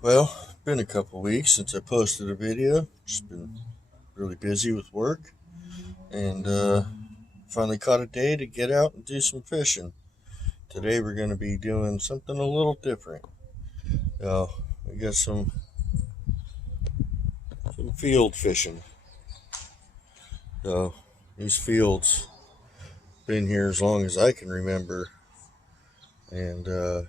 Well, been a couple weeks since I posted a video. Just been really busy with work, and finally caught a day to get out and do some fishing. Today we're going to be doing something a little different. Uh, we got some field fishing. So these fields been here as long as I can remember, and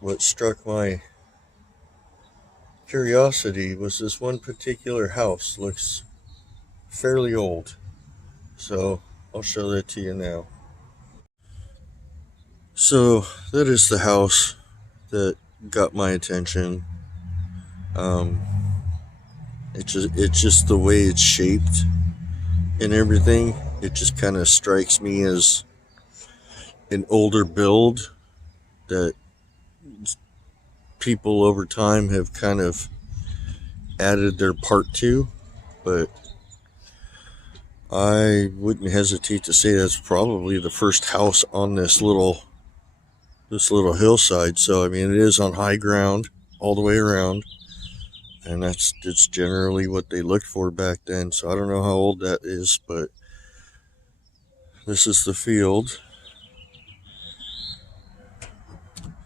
what struck my curiosity was this one particular house looks fairly old. So I'll show that to you now. So that is the house that got my attention. Um, it's just the way it's shaped and everything. It just kind of strikes me as an older build that people over time have kind of added their part to, but I wouldn't hesitate to say that's probably the first house on this little hillside. So I mean, it is on high ground all the way around, and that's generally what they looked for back then. So I don't know how old that is, but this is the field.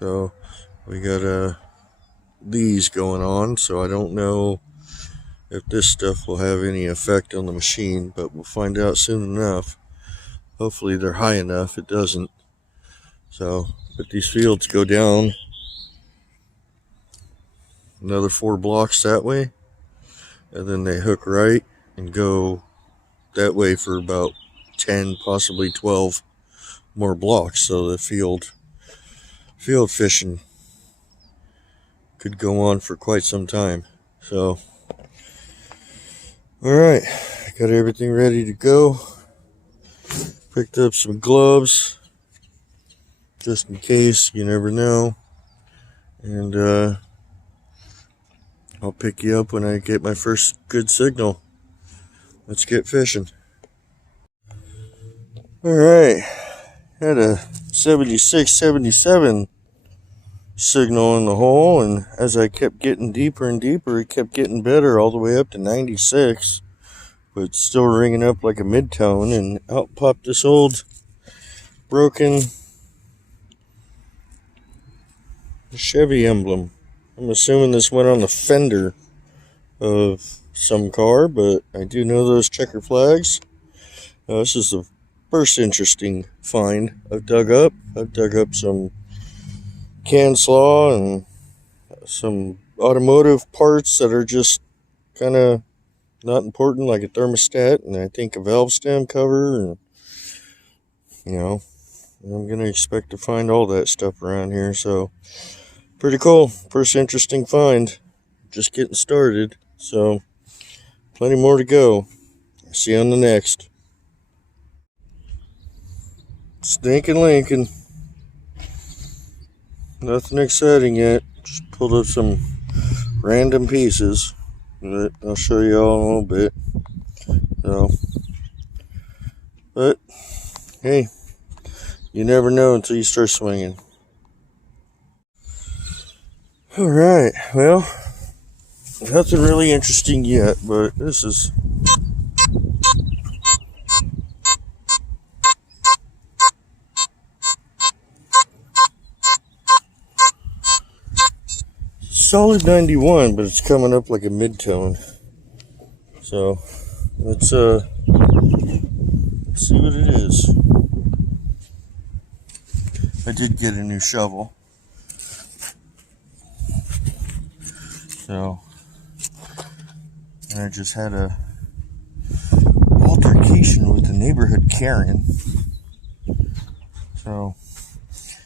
So we got these going on, so I don't know if this stuff will have any effect on the machine, but we'll find out soon enough. Hopefully they're high enough. It doesn't. So, but these fields go down another 4 blocks that way, and then they hook right and go that way for about 10, possibly 12 more blocks. So the field fishing could go on for quite some time. So, all right, I got everything ready to go. Picked up some gloves just in case, you never know. And I'll pick you up when I get my first good signal. Let's get fishing. All right, had a 76, 77 signal in the hole, and as I kept getting deeper and deeper, it kept getting better all the way up to 96, but still ringing up like a mid-tone, and out popped this old broken Chevy emblem. I'm assuming this went on the fender of some car, but I do know those checker flags. This is the first interesting find I've dug up. I've dug up some can slaw and some automotive parts that are just kind of not important, like a thermostat and I think a valve stem cover, and I'm gonna expect to find all that stuff around here. So pretty cool. First interesting find. Just getting started, so plenty more to go. See you on the next. Stinking Lincoln. Nothing exciting yet. Just pulled up some random pieces that I'll show you all in a little bit. So, but hey, you never know until you start swinging. All right, well, nothing really interesting yet, but this is solid 91, but it's coming up like a mid-tone. So let's see what it is. I did get a new shovel. So, and I just had a altercation with the neighborhood Karen. So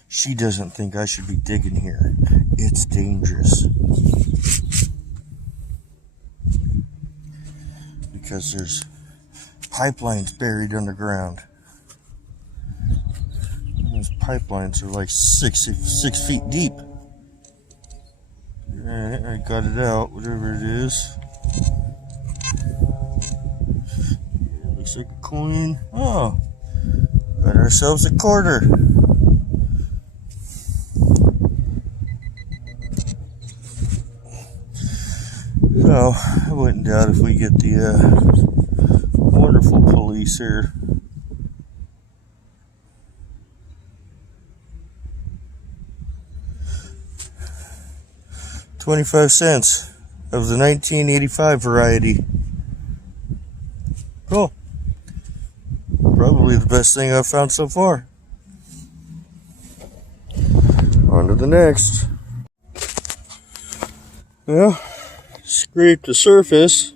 she doesn't think I should be digging here. It's dangerous. Because there's pipelines buried underground. Those pipelines are like six feet deep. Alright, I got it out, whatever it is. Yeah, looks like a coin. Oh, got ourselves a quarter. Well, I wouldn't doubt if we get the wonderful police here. $0.25 of the 1985 variety. Cool. Probably the best thing I've found so far. On to the next. Well, scraped the surface.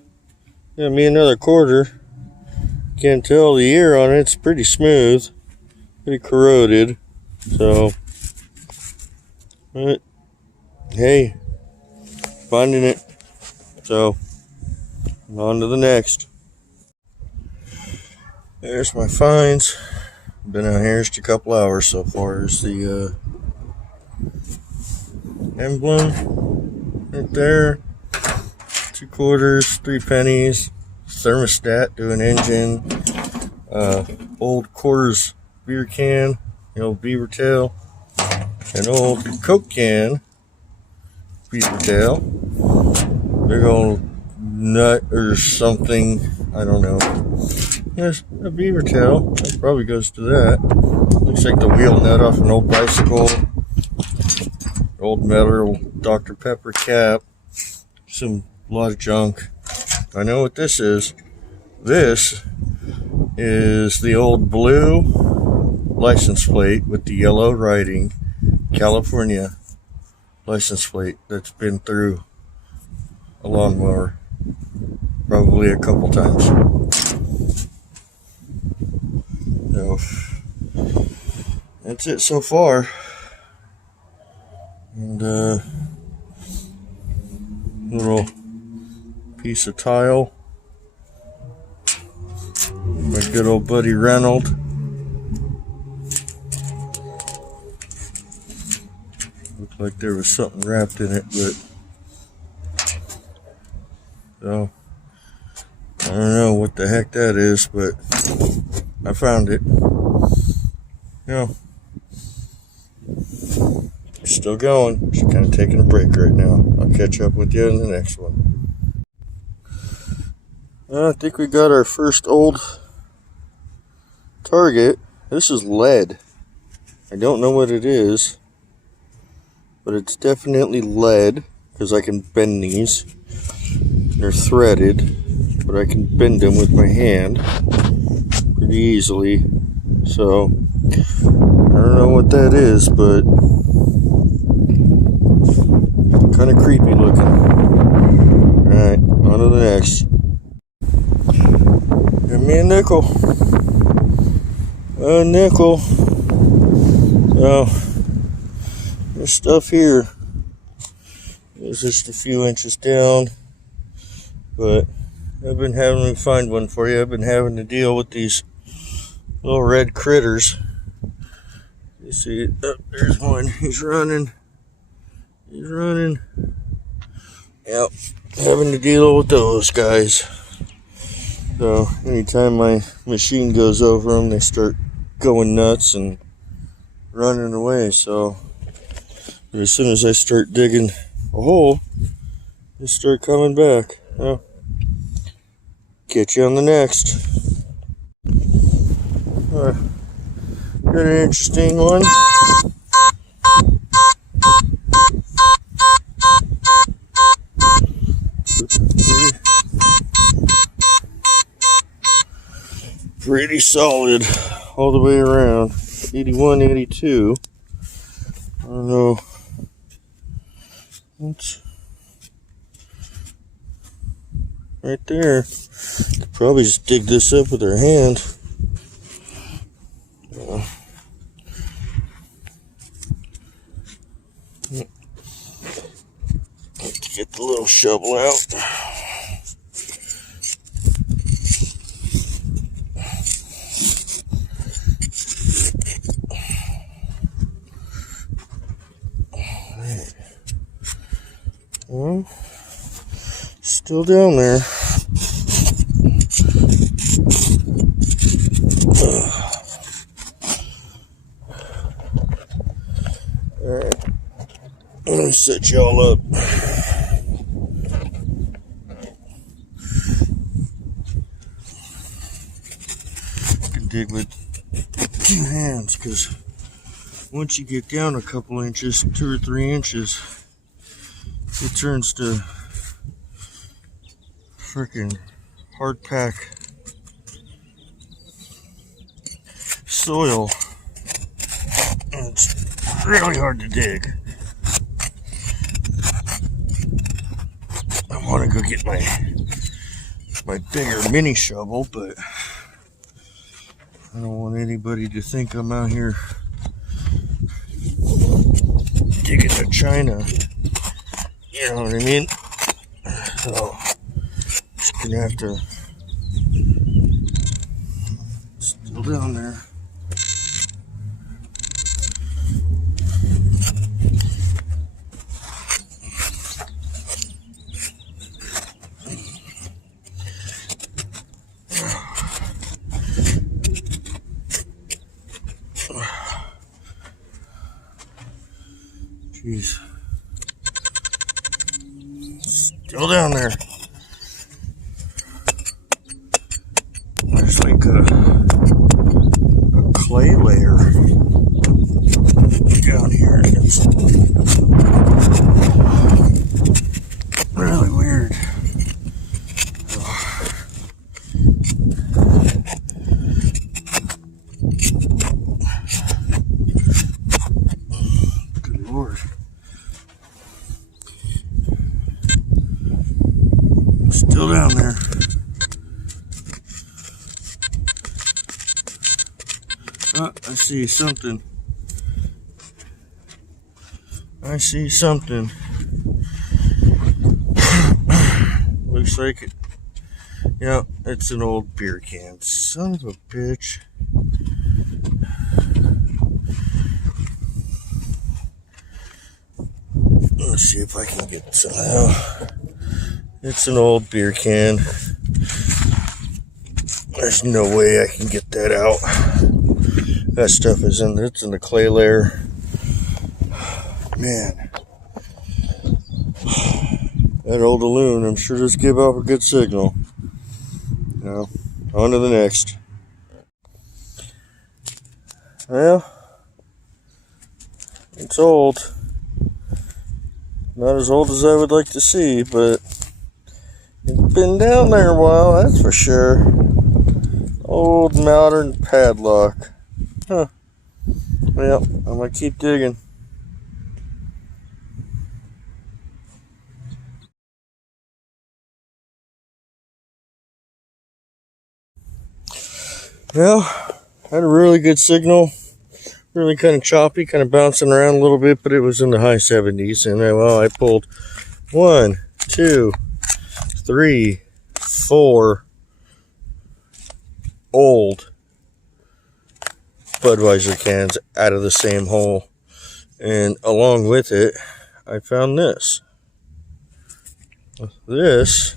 Got me another quarter. Can't tell the ear on it. It's pretty smooth, pretty corroded. So, but hey, finding it. So, on to the next. There's my finds. Been out here just a couple hours so far. There's the emblem right there. 2 quarters, 3 pennies, thermostat to an engine, old quarters beer can, the old beaver tail, an old Coke can, beaver tail, big old nut or something, I don't know. There's a beaver tail, that probably goes to that. Looks like the wheel nut off an old bicycle, old metal Dr. Pepper cap, a lot of junk. I know what this is. This is the old blue license plate with the yellow writing, California license plate that's been through a lawnmower probably a couple times. So that's it so far. And little piece of tile. My good old buddy Reynolds. Looked like there was something wrapped in it, but so I don't know what the heck that is, but I found it. Yeah. Still going. Just kind of taking a break right now. I'll catch up with you in the next one. I think we got our first old target. This is lead. I don't know what it is, but it's definitely lead because I can bend these. They're threaded, but I can bend them with my hand pretty easily. So I don't know what that is, but kind of creepy looking. Alright, on to the next. Give me a nickel. A nickel. So, there's stuff here. It's just a few inches down. But I've been having to find one for you. I've been having to deal with these little red critters. You see it? Oh, there's one. He's running. He's running. Yep. Having to deal with those guys. So anytime my machine goes over them, they start going nuts and running away. So as soon as I start digging a hole, they start coming back. Well, catch you on the next. Got an interesting one. Pretty solid all the way around. 81, 82. I don't know. It's right there. Could probably just dig this up with her hand. Let's get the little shovel out. Well, still down there. Alright, let me set y'all up. dig with 2 hands, because once you get down a couple inches, 2 or 3 inches, it turns to freaking hard pack soil, and it's really hard to dig. I want to go get my bigger mini shovel, but I don't want anybody to think I'm out here digging to China. You know what I mean? So, just gonna have to. Still down there. Jeez. Still down there. There's like a clay layer down here. It's really weird. Good Lord. Still down there. Oh, I see something. I see something. Looks like it. Yeah, it's an old beer can. Son of a bitch. Let's see if I can get somehow. It's an old beer can. There's no way I can get that out. That stuff is it's in the clay layer. Man. That old balloon, I'm sure just give off a good signal. Now, on to the next. Well, it's old. Not as old as I would like to see, but it's been down there a while, that's for sure. Old modern padlock. Huh. Well, I'm gonna keep digging. Well, had a really good signal. Really kind of choppy, kind of bouncing around a little bit, but it was in the high 70s. And I pulled 1, 2, 3, 4 old Budweiser cans out of the same hole. And along with it, I found this. This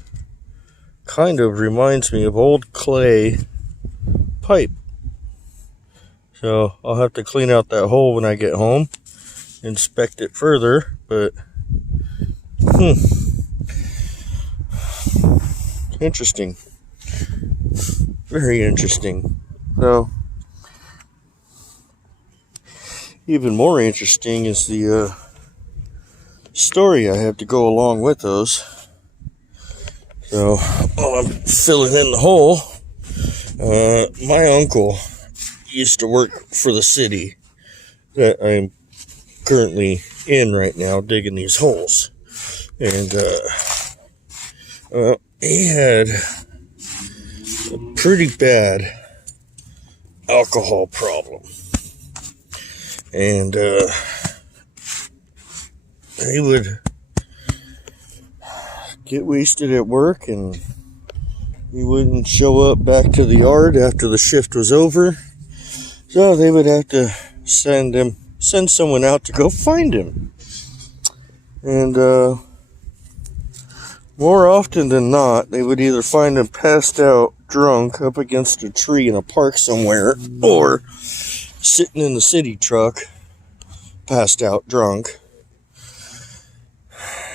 kind of reminds me of old clay pipe. So I'll have to clean out that hole when I get home, inspect it further, but interesting. Very interesting. So even more interesting is the story I have to go along with those. So while I'm filling in the hole, my uncle used to work for the city that I'm currently in right now, digging these holes. And he had a pretty bad alcohol problem. And he would get wasted at work, and he wouldn't show up back to the yard after the shift was over. So they would have to send someone out to go find him. And more often than not, they would either find him passed out drunk up against a tree in a park somewhere, or sitting in the city truck passed out drunk.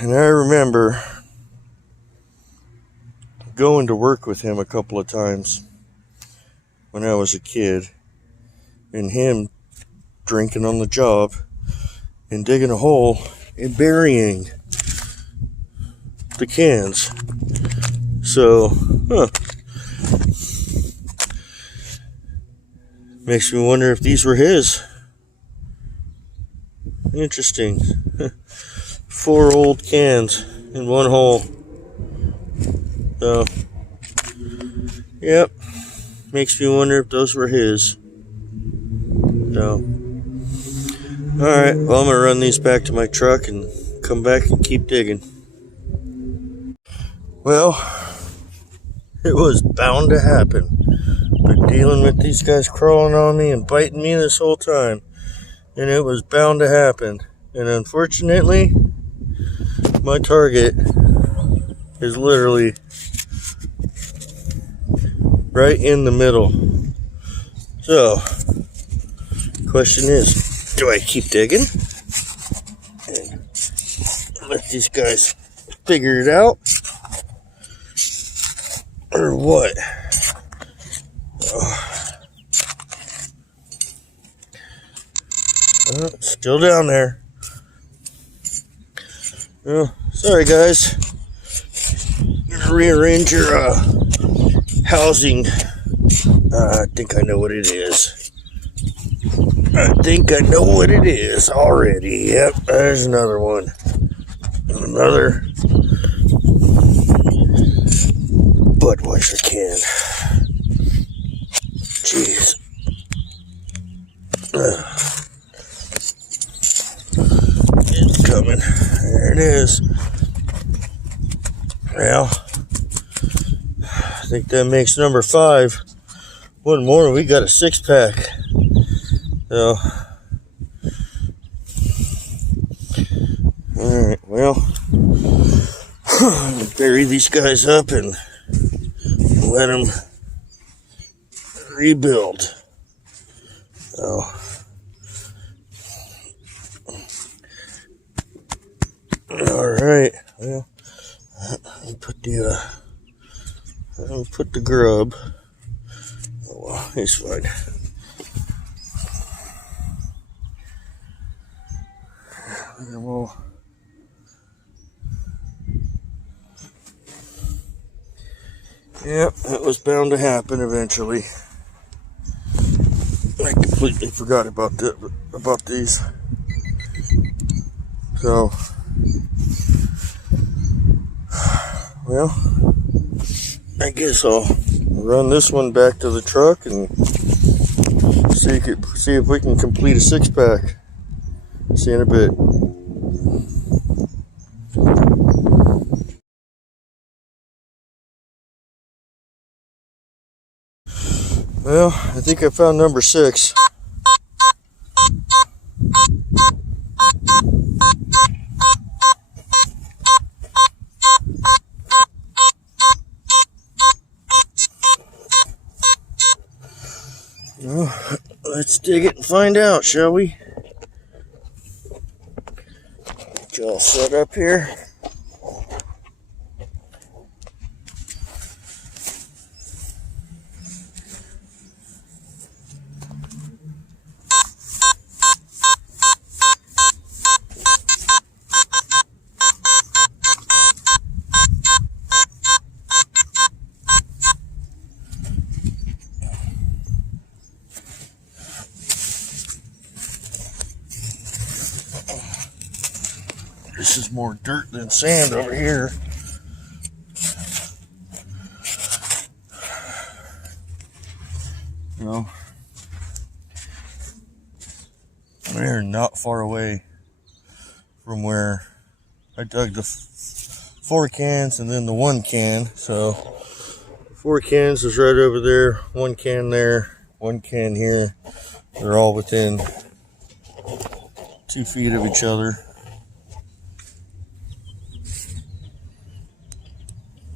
And I remember going to work with him a couple of times. when I was a kid, and him drinking on the job and digging a hole and burying the cans. So, makes me wonder if these were his. Interesting. 4 old cans in one hole. So, yep. Makes me wonder if those were his. So, alright. Well, I'm going to run these back to my truck and come back and keep digging. Well, it was bound to happen. Been dealing with these guys crawling on me and biting me this whole time. And it was bound to happen. And unfortunately, my target is literally right in the middle. So, question is, do I keep digging and let these guys figure it out? Or what? Still down there. Oh, sorry guys. Gonna rearrange your housing. I think I know what it is. Already. Yep, there's another one. Another Budweiser can. Jeez. It's coming. There it is. Well, I think that makes number 5. One more, we got a 6-pack. So, alright, well, bury these guys up and let them rebuild. So, alright, well, I'll put the grub. Oh, well, he's fine. And we'll yep, it was bound to happen eventually. I completely forgot about these. So, well, I guess I'll run this one back to the truck and see if we can complete a 6-pack. See you in a bit. Well, I think I found number 6. Well, let's dig it and find out, shall we? Get you all set up here. This is more dirt than sand over here. You know, we're not far away from where I dug the 4 cans and then the 1 can. So 4 cans is right over there, 1 can there, 1 can here. They're all within 2 feet of each other.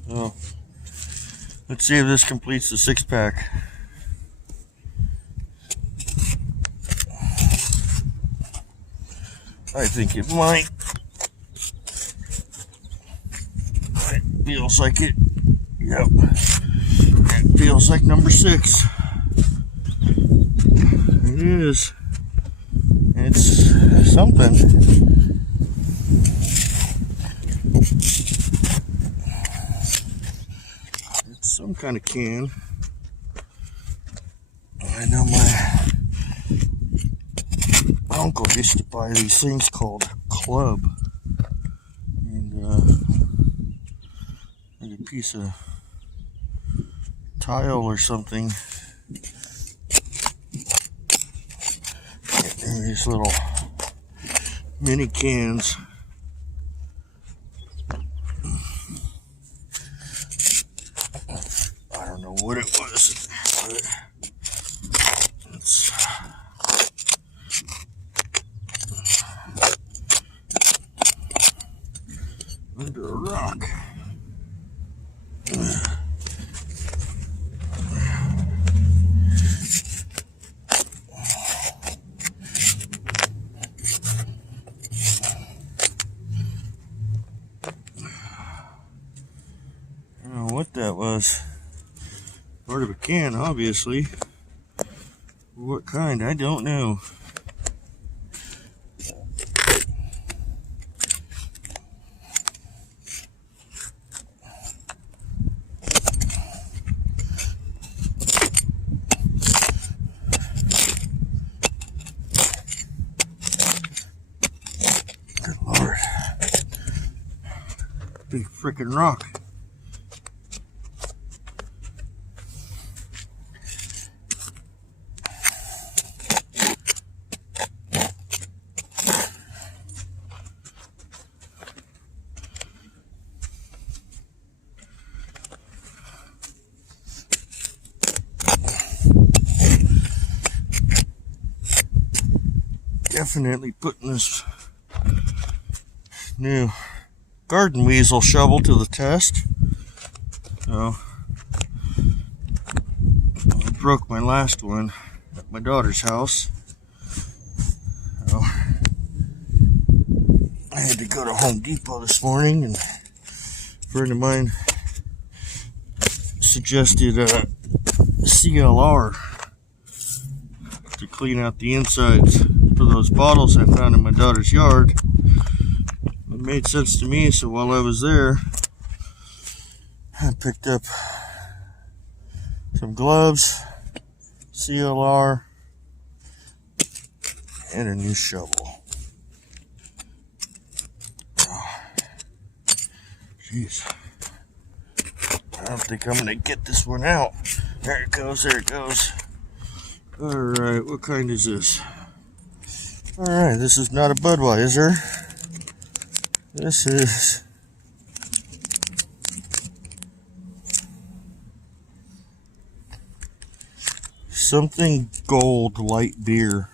So, let's see if this completes the 6-pack. I think it might. It feels like it. Yep. It feels like number 6. is. It's something. It's some kind of can. I know my uncle used to buy these things called club. And like a piece of tile or something. And these little mini cans. I don't know what it was, but it's under a rock. I don't know what that was. Part of a can, obviously. What kind? I don't know. Good Lord. Big freaking rock. Definitely putting this new garden weasel shovel to the test. So, I broke my last one at my daughter's house. So, I had to go to Home Depot this morning, and a friend of mine suggested CLR to clean out the insides for those bottles I found in my daughter's yard. It made sense to me, so while I was there, I picked up some gloves, CLR, and a new shovel. Oh, jeez. I don't think I'm going to get this one out. There it goes, there it goes. Alright, what kind is this? Alright, this is not a Budweiser. This is something gold light beer.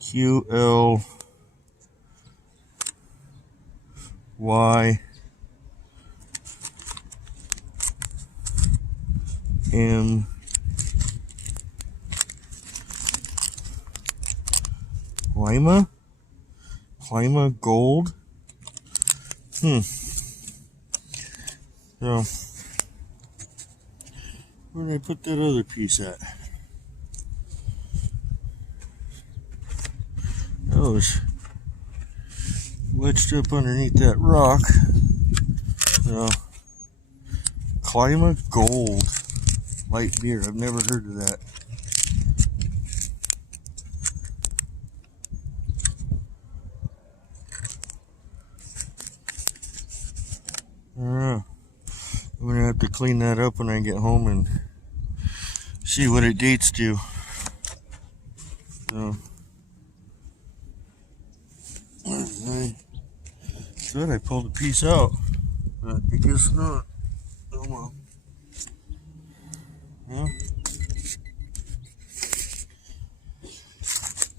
QLY M Lima Gold. So, where did I put that other piece at? That was wedged up underneath that rock. So, Clima Gold light beer. I've never heard of that. I'm gonna have to clean that up when I get home and see what it dates to. So, I thought I pulled a piece out, but I guess not. Oh well. Yeah.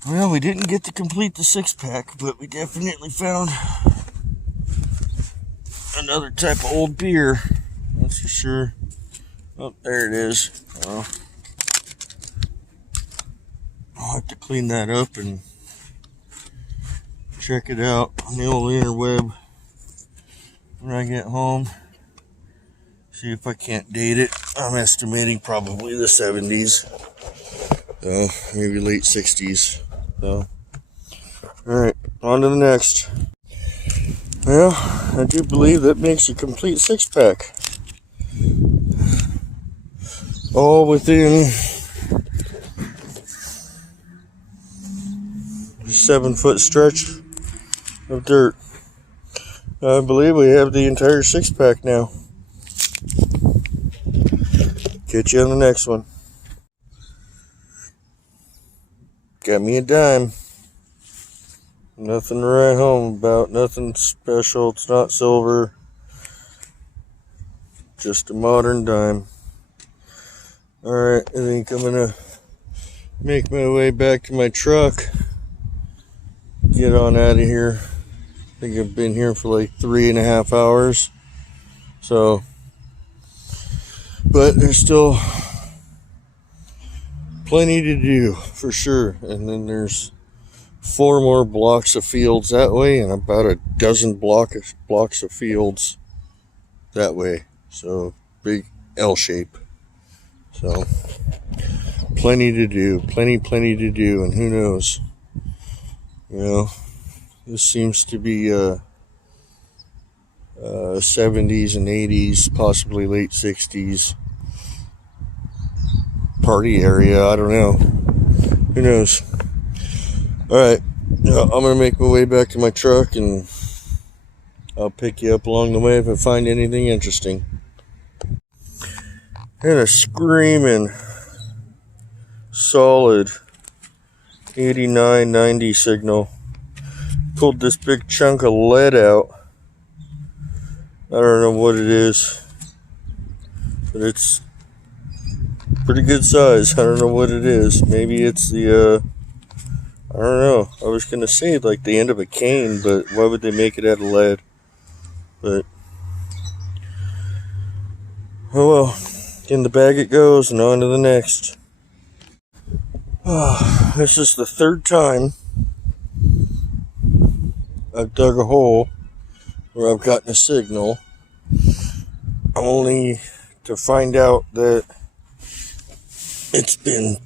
Well, we didn't get to complete the 6-pack, but we definitely found another type of old beer. That's for sure. Oh, there it is. Well, I'll have to clean that up and check it out on the old interweb when I get home. See if I can't date it. I'm estimating probably the 70s. So maybe late 60s. So, alright, on to the next. Well, I do believe that makes a complete 6-pack. All within a 7-foot stretch of dirt. I believe we have the entire 6-pack now. Catch you on the next one. Got me a dime. Nothing to write home about. Nothing special. It's not silver. Just a modern dime. Alright, I think I'm gonna make my way back to my truck. Get on out of here. I think I've been here for like 3.5 hours. So, but there's still plenty to do for sure. And then there's 4 more blocks of fields that way, and about a dozen blocks of fields that way. So big L shape. So plenty to do, plenty to do, and who knows? You know, this seems to be 70s and 80s, possibly late 60s party area. I don't know. Who knows? Alright, I'm going to make my way back to my truck, and I'll pick you up along the way if I find anything interesting. And a screaming solid 89-90 signal. Pulled this big chunk of lead out. I don't know what it is, but it's pretty good size. I don't know what it is. Maybe it's the I don't know. I was gonna say like the end of a cane, but why would they make it out of lead? But oh well, in the bag it goes, and on to the next. This is the 3rd time I've dug a hole where I've gotten a signal, only to find out that it's been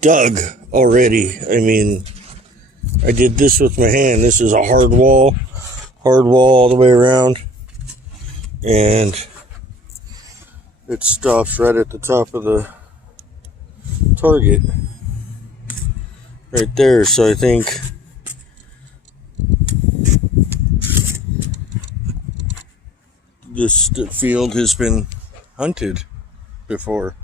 dug already. I mean, I did this with my hand. This is a hard wall all the way around, and it stops right at the top of the target right there. So I think this field has been hunted before.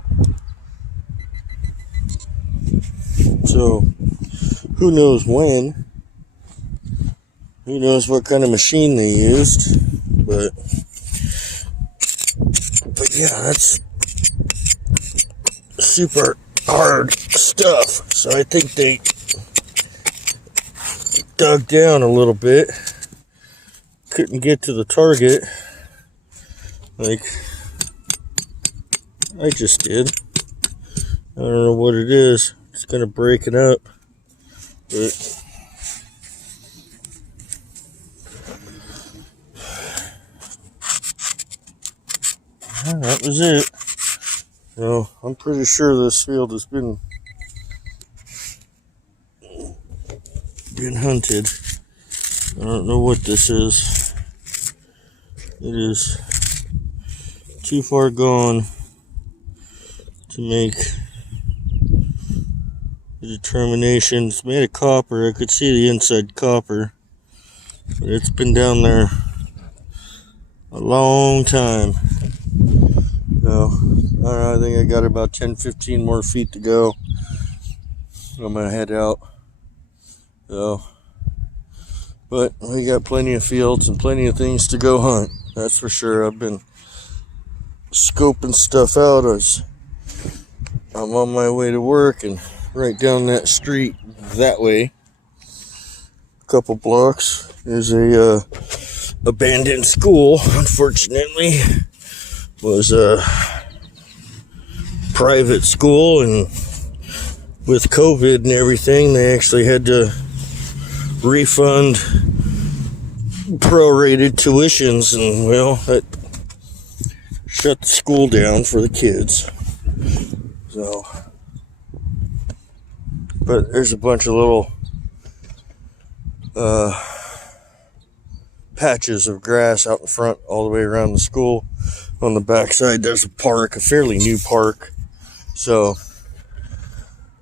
So who knows when, who knows what kind of machine they used, but yeah, that's super hard stuff. So I think they dug down a little bit, couldn't get to the target like I just did. I don't know what it is. It's gonna break it up, but that was it. So I'm pretty sure this field has been hunted. I don't know what this is. It is too far gone to make the determination. It's made of copper. I could see the inside copper, but it's been down there a long time. So I don't know, I think I got about 10-15 more feet to go. I'm gonna head out. So, but we got plenty of fields and plenty of things to go hunt. That's for sure. I've been scoping stuff out as I'm on my way to work, and right down that street that way, a couple blocks, there's a abandoned school. Unfortunately, was a private school, and with COVID and everything, they actually had to refund prorated tuitions, and well, that shut the school down for the kids. So, but there's a bunch of little patches of grass out in front all the way around the school. On the backside there's a park, a fairly new park. So,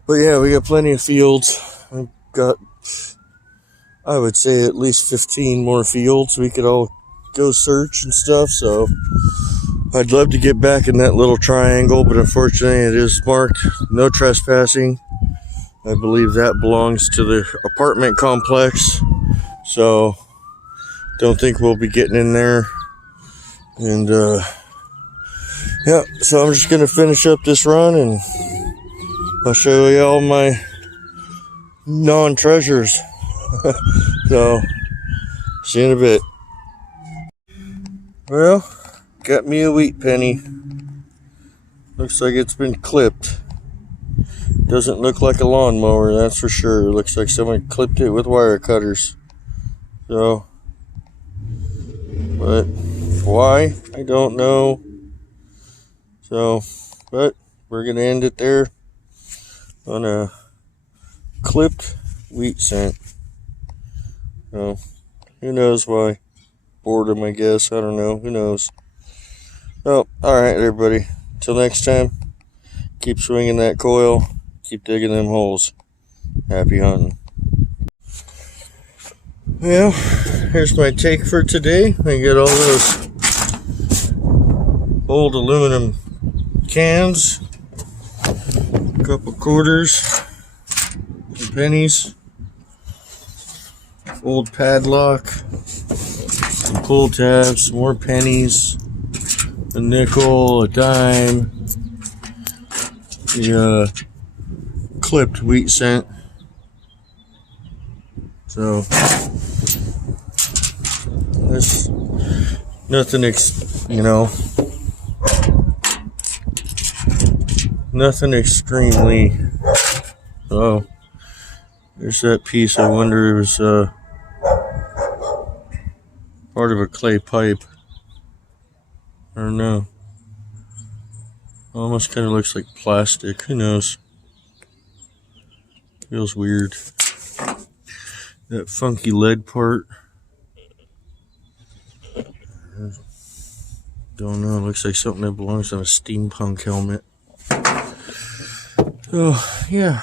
but yeah, we got plenty of fields. We've got, I would say, at least 15 more fields we could all go search and stuff. So I'd love to get back in that little triangle, but unfortunately it is marked no trespassing. I believe that belongs to the apartment complex, so don't think we'll be getting in there. And yeah, so I'm just gonna finish up this run and I'll show you all my non-treasures. So see you in a bit. Well, got me a wheat penny. Looks like it's been clipped. Doesn't look like a lawnmower, that's for sure. Looks like someone clipped it with wire cutters. So, but why? I don't know. So, but we're gonna end it there on a clipped wheat cent. So, who knows why? Boredom, I guess. I don't know. Who knows? Oh, alright, everybody. Till next time, keep swinging that coil. Keep digging them holes. Happy hunting. Well, here's my take for today. I got all those old aluminum cans, a couple quarters, some pennies, old padlock, some pull tabs, some more pennies, a nickel, a dime, the clipped wheat cent. So there's nothing, nothing extremely. Oh, there's that piece. I wonder if it was part of a clay pipe. I don't know. Almost kind of looks like plastic. Who knows? Feels weird. That funky lead part. Don't know. Looks like something that belongs on a steampunk helmet. Oh, yeah.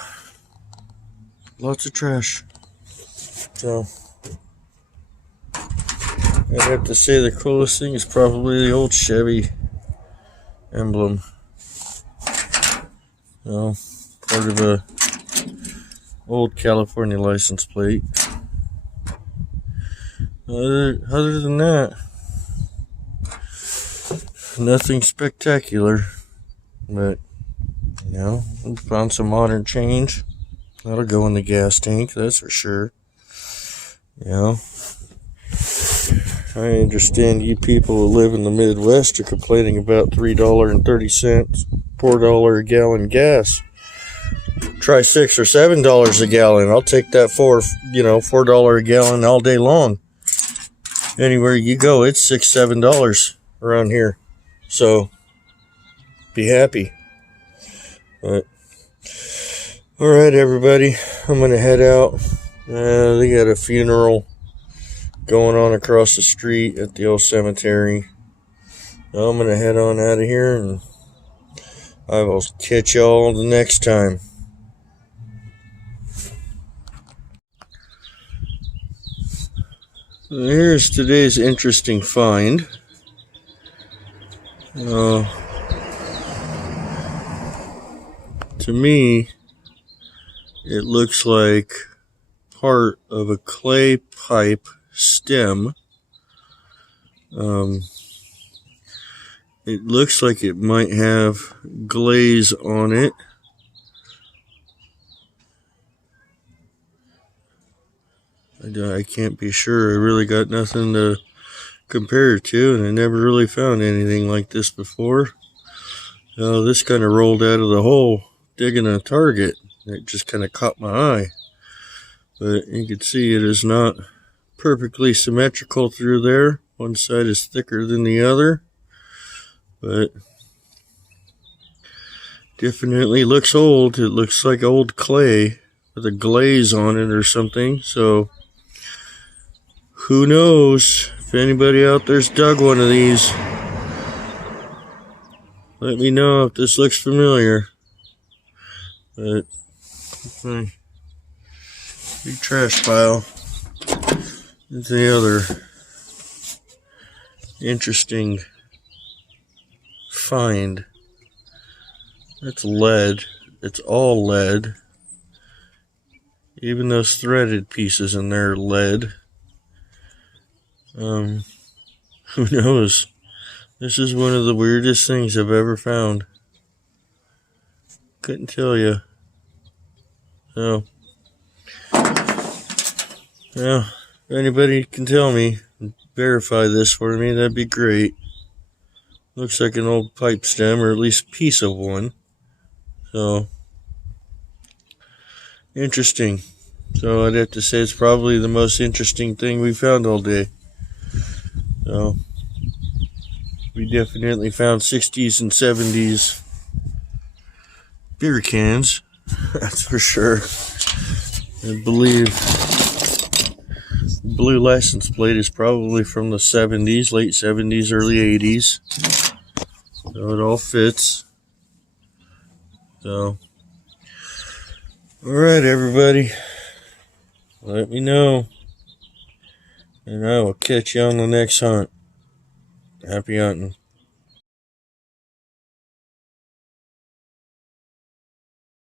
Lots of trash. So, I'd have to say the coolest thing is probably the old Chevy emblem. Well, part of a old California license plate. Other than that, nothing spectacular. But, we found some modern change. That'll go in the gas tank, that's for sure. I understand you people who live in the Midwest are complaining about $3.30, $4 a gallon gas. Try $6 or $7 a gallon. I'll take that for, $4 a gallon all day long. Anywhere you go, it's $6, $7 around here. So, be happy. But, alright, everybody. I'm going to head out. They got a funeral going on across the street at the old cemetery. So I'm going to head on out of here, and I will catch y'all the next time. So here's today's interesting find. To me, it looks like part of a clay pipe stem. It looks like it might have glaze on it. I can't be sure. I really got nothing to compare it to, and I never really found anything like this before. This kind of rolled out of the hole digging a target. It just kind of caught my eye. But you can see it is not perfectly symmetrical through there. One side is thicker than the other. but definitely looks old. It looks like old clay with a glaze on it or something. So who knows if anybody out there's dug one of these. Let me know if this looks familiar. But my big trash pile is the other interesting find. That's lead. It's all lead. Even those threaded pieces in there are lead. Who knows? This is one of the weirdest things I've ever found. Couldn't tell you. So, well, if anybody can tell me, verify this for me, that'd be great. Looks like an old pipe stem, or at least piece of one. So, interesting. So I'd have to say it's probably the most interesting thing we found all day. So, we definitely found 60s and 70s beer cans. That's for sure. I believe the blue license plate is probably from the 70s, late 70s, early 80s. So it all fits. So, alright, everybody. Let me know. And I will catch you on the next hunt. Happy hunting.